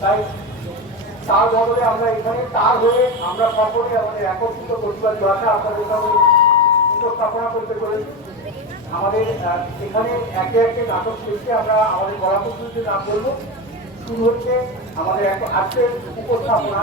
তাই তার বদলে আমরা এখানে তার হয়ে আমরা সকলে আমাদের একত্রিত প্রতিবাদ ভাষা আপনাদের সঙ্গে উপস্থাপনা করতে চলেছি। আমাদের এখানে একে একে নাটক শিল্পে আমরা আমাদের গলাপত্রিতে নাম বলব। শুরু হচ্ছে আমাদের আজকের উপস্থাপনা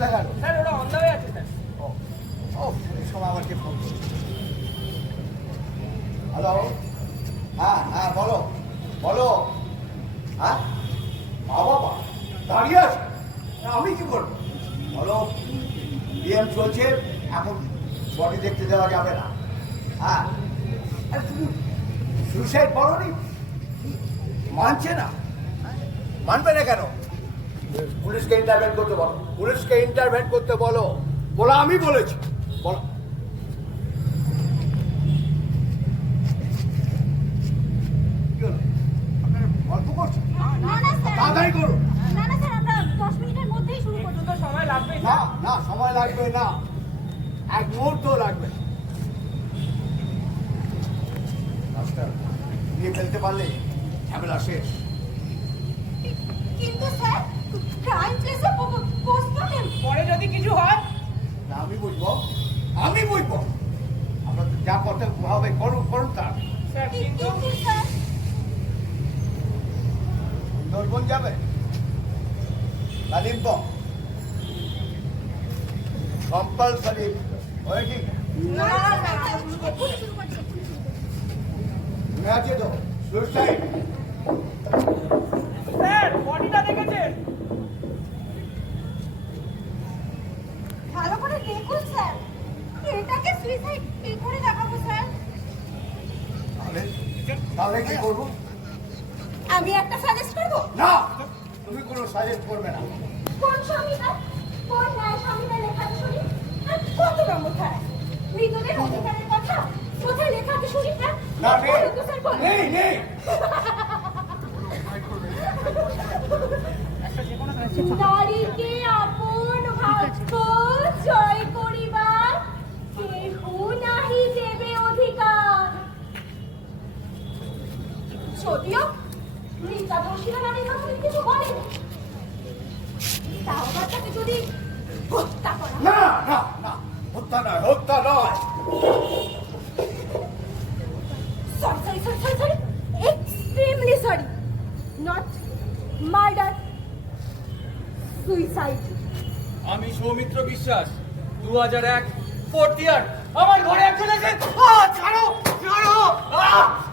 শিল্প স্যার ওরা অন্ধ হয়ে আছে স্যার। হ্যালো হ্যাঁ হ্যাঁ বলো। বলো। হ্যাঁ? মা বাবা দাঁড়িয়ে আছে? আমি কি করব? বলো বিএম চলছে এখন বডি দেখতে দেওয়া যাবে না। হ্যাঁ? আরে তুমি সুইসাইড বলনি মানছে না। মানবে না কেন? পুলিশকে ইন্টারভেন করতে বলো। পুলিশকে ইন্টারভেন করতে বলো। বলো আমি বলেছি। বলো। তাড়াতাড়ি করুন। না না সময় লাগবে? না না সময় লাগবে না। এক মুহূর্ত লাগবে। নিয়ে ফেলতে পারলে ঝামেলা শেষ কিন্তু স্যার ক্রাইম প্লেসে পোস্টমর্টেম পরে যদি কিছু হয় না আমি বুঝব আমি বুঝব আপনাদের যা করতে হবে করুন করুন তার। সুন্দরবন যাবে? কালিম্পং কম্পালসারি। হয়ে কি না আছে তো। সুইসাইড স্যার বডিটা দেখেছেন ভালো করে দেখুন স্যার এটাকে সুইসাইড কি করে দেখাবো স্যার তাহলে তাহলে কি করব? আমি একটা সাজেস্ট করব? না তুমি কোনো সাজেস্ট করবে না। কোন সংবিধান কোন ন্যায় সংবিধান লেখা আছে শুনি? আর কত নম্বর ধারা? মৃতদের অধিকারের কথা? কোথায় লেখা আছে শুনি? স্যার না। নেই নেই নারীকে যদিও মৃতাদর্শীরা নারীর কথা কিছু বলে তাও তাকে যদি হত্যা করা না না না হত্যা নয় হত্যা নয়. Extremely sorry. Not murder. Suicide. আমি সৌমিত্র বিশ্বাস দু হাজার এক ফোর্থ ইয়ার আমার ঘরে একজন আহ, ছাড়ো ছাড়ো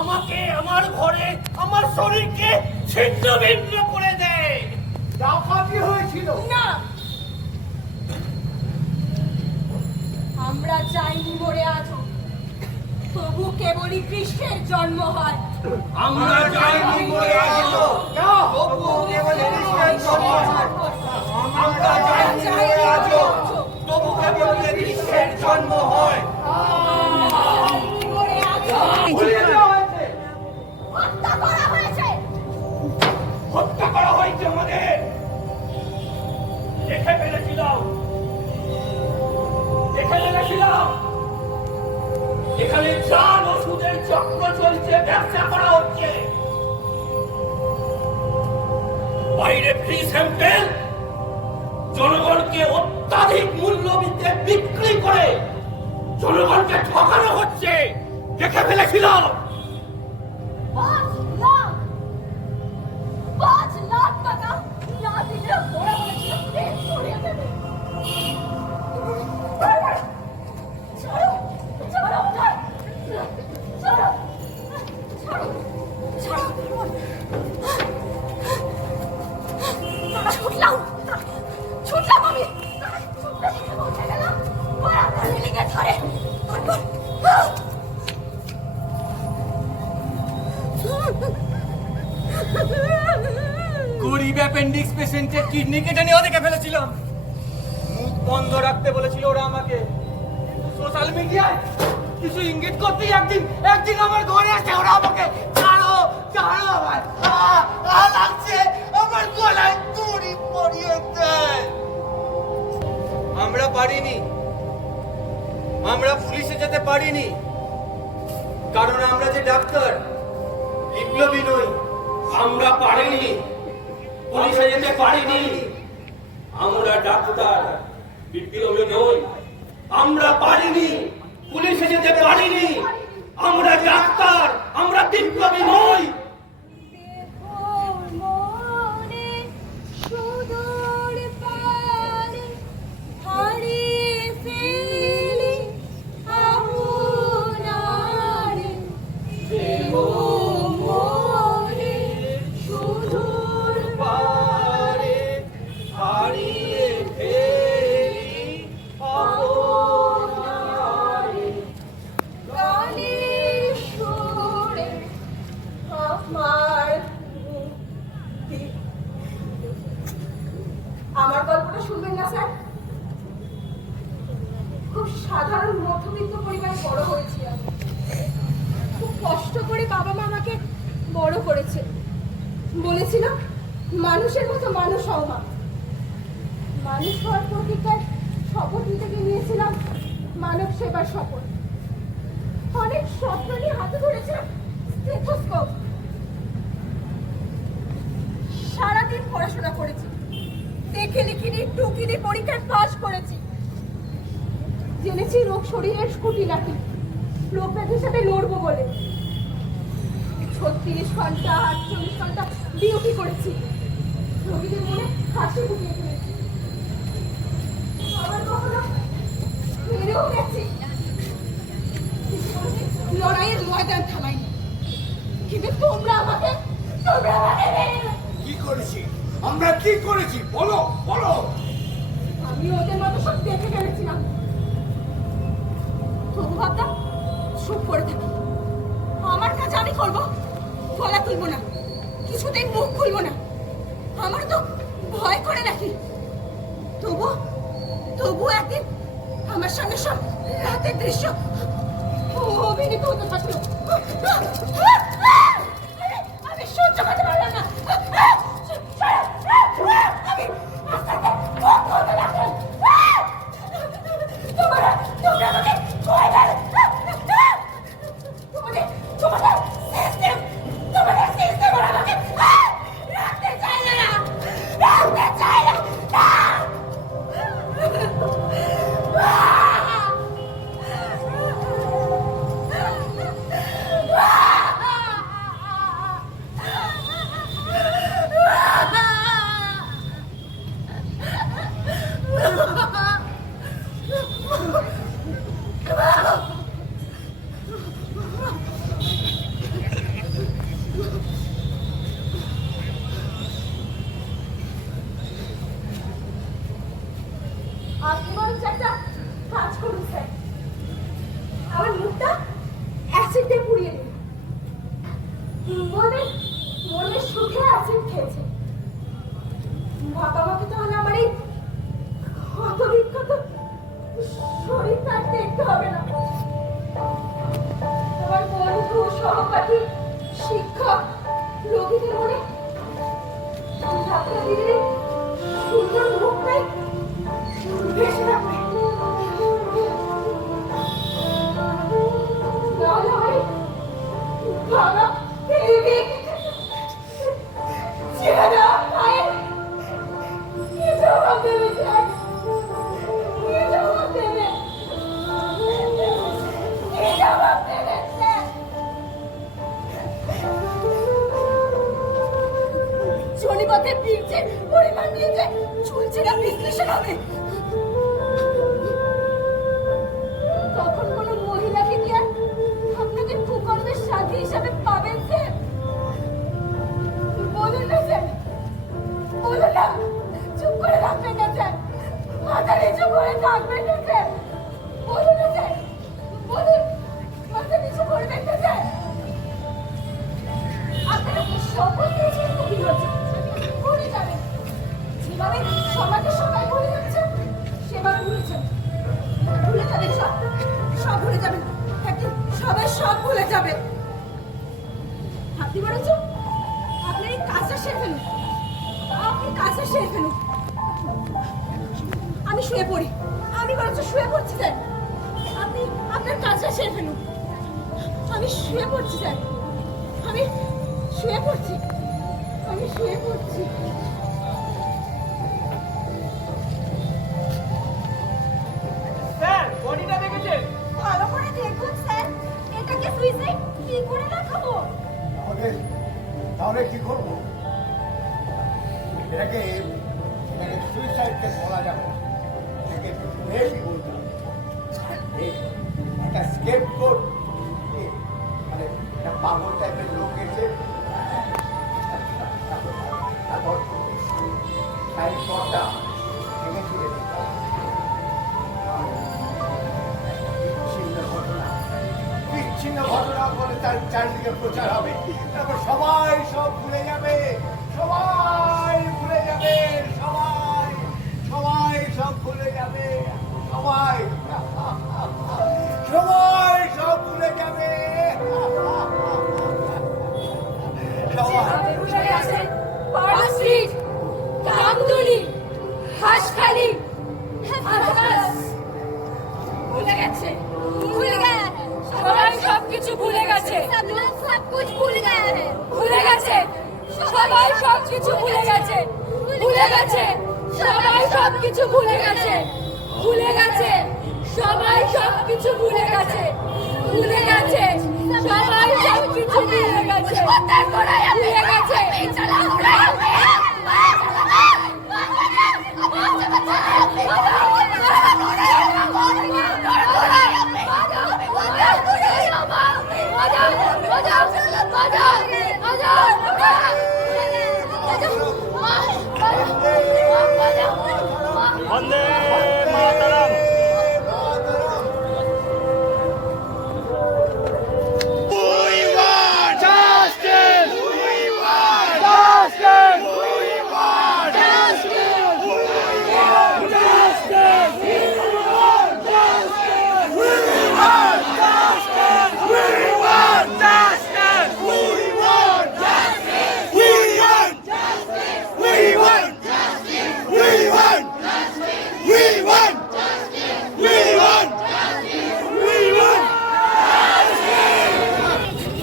আমাকে আমার ঘরে আমার শরীরকে ছিন্ন ভিন্ন করে দেয় ডাকাতি হয়েছিল। না। আমরা চাইনি মরে আছো। তবু কেবলই কৃষ্ণের জন্ম হয়। আমরা যাইনি মরে আসলো তবুও কেবল কৃষ্ণের জন্ম বাইরে স্যাম্পেল জনগণকে অত্যাধিক মূল্য দিতে বিক্রি করে জনগণকে ঠকানো হচ্ছে। দেখে ফেলেছিলাম ছুটলাম। ছুটলাম আমি। গরিব অ্যাপেন্ডিক্স পেশেন্টের কিডনি কেটে নিয়েও দেখে ফেলেছিলাম। মুখ বন্ধ রাখতে বলেছিল ওরা আমাকে। সোশ্যাল মিডিয়ায় কিছু ইঙ্গিত করতেই একদিন একদিন আমার ঘরে আসে ওরা আমাকে, ছাড়ো ছাড়ো আমার যেতে পারিনি। কারণ আমরা যে ডাক্তার বিপ্লবী নই আমরা পারিনি, পুলিশে যেতে পারিনি। আমরা ডাক্তার বিপ্লবী নই আমরা পারিনি, পুলিশে যেতে পারিনি। আমরা ডাক্তার, আমরা বিপ্লবী নই আমার গল্পটা শুনবেন না, স্যার? খুব সাধারণ মধ্যবিত্ত পরিবারে বড় হয়েছি আমি। খুব কষ্ট করে বাবা মা আমাকে বড় করেছে। বলেছিল, মানুষের মতো মানুষ হও মা। মানুষ হওয়ার প্রতিজ্ঞায় শপথ গিয়ে নিয়েছিলাম মানব সেবার শপথ। অনেক স্বপ্ন নিয়ে হাতে ধরেছিলাম স্টেথোস্কোপ। সারাদিন পড়াশোনা করেছি। দেখে লিখিনি, টুকিনি পরীক্ষায় পাশ করেছি। জেনেছি রোগ শরীরের খুঁটিনাটি রোগ ব্যাধির সাথে লড়বো বলে। ছত্রিশ ঘণ্টা, আটচল্লিশ ঘণ্টা ডিউটি করেছি। রোগীদের মনে হাসি ফুটিয়ে ফেলেছি আবার কখনো হেরেও গেছি। লড়াইয়ের ময়দান থামাইনি। কিন্তু তোমরা আমাকে তোমরা আমাকে আমরা কি করেছি? বলো বলো। আমি ওদের মতো সব দেখে ফেলেছিলাম। তবু ভাবতাম চুপ করে থাকি। আমার কাজ আমি গলা না। কিছুতেই মুখ খুলবো না। আমার তো ভয় করে নাকি। তবু তবু একদিন আমার সামনে সব রাতের দৃশ্য অভিনীত হতে থাকল। ফেলুন আপনি কাজটা সেরে ফেলুন আমি শুয়ে পড়ি। আমি বরঞ্চ শুয়ে পড়ছি স্যার। আপনি আপনার কাজটা সেরে ফেলুন আমি শুয়ে পড়ছি স্যার। আমি শুয়ে পড়ছি। আমি শুয়ে পড়ছি। স্যার বডিটা দেখেছেন? ভালো করে দেখুন স্যার। এটাকে সুইসাইড কি করে তাহলে তাহলে কি করব? এটাকে এটাকে সুইসাইডকে বলা যাবে। এটাকে বলতে একটা স্কেপ কোড মানে একটা পাগল টাইপের লোক এসে, তারপর ঘটনা বলে তার চারিদিকে প্রচার হবে। তারপর সবাই সব ভুলে যাবে। সবাই সবাই। সব ভুলে ভুলে গেছে ভুলে গেছে সবাই সব কিছু ভুলে গেছে সব লোক সব কুছ ভুল हैं ভুলে গেছে। সবাই সব কিছু ভুলে গেছে। ভুলে গেছে। সবাই সব কিছু ভুলে গেছে। ভুলে গেছে। সবাই সব কিছু ভুলে গেছে। ভুলে গেছে। সবাই সব কিছু ভুলে গেছে। ভুলে গেছে মাতরম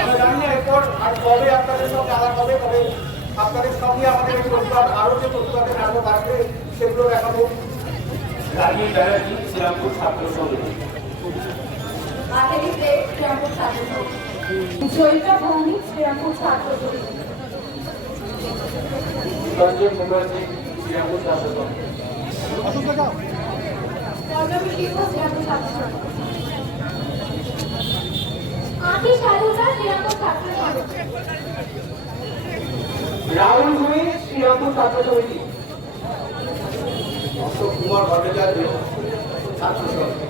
আমরা জানি না এরপর আর কবে আপনাদের সঙ্গে আলাপ হবে কবে আপনাদের সঙ্গে আমাদের এই প্রতিবাদ আরও যে প্রতিবাদের নাটক আসবে সেগুলো দেখাবো রানী ব্যানার্জি শ্রীরামপুর ছাত্র সমিতি আটেলিতে শ্রীরামপুর ছাত্র জয়িতা ভৌমিক শ্রীরামপুর ছাত্র রঞ্জন মুখার্জি শ্রীরামপুর ছাত্র রাহুল ভুঁই শ্রীরামপুর ছাত্র সমিতি অশোক কুমার ভট্টাচার্য ছাত্র সমিতি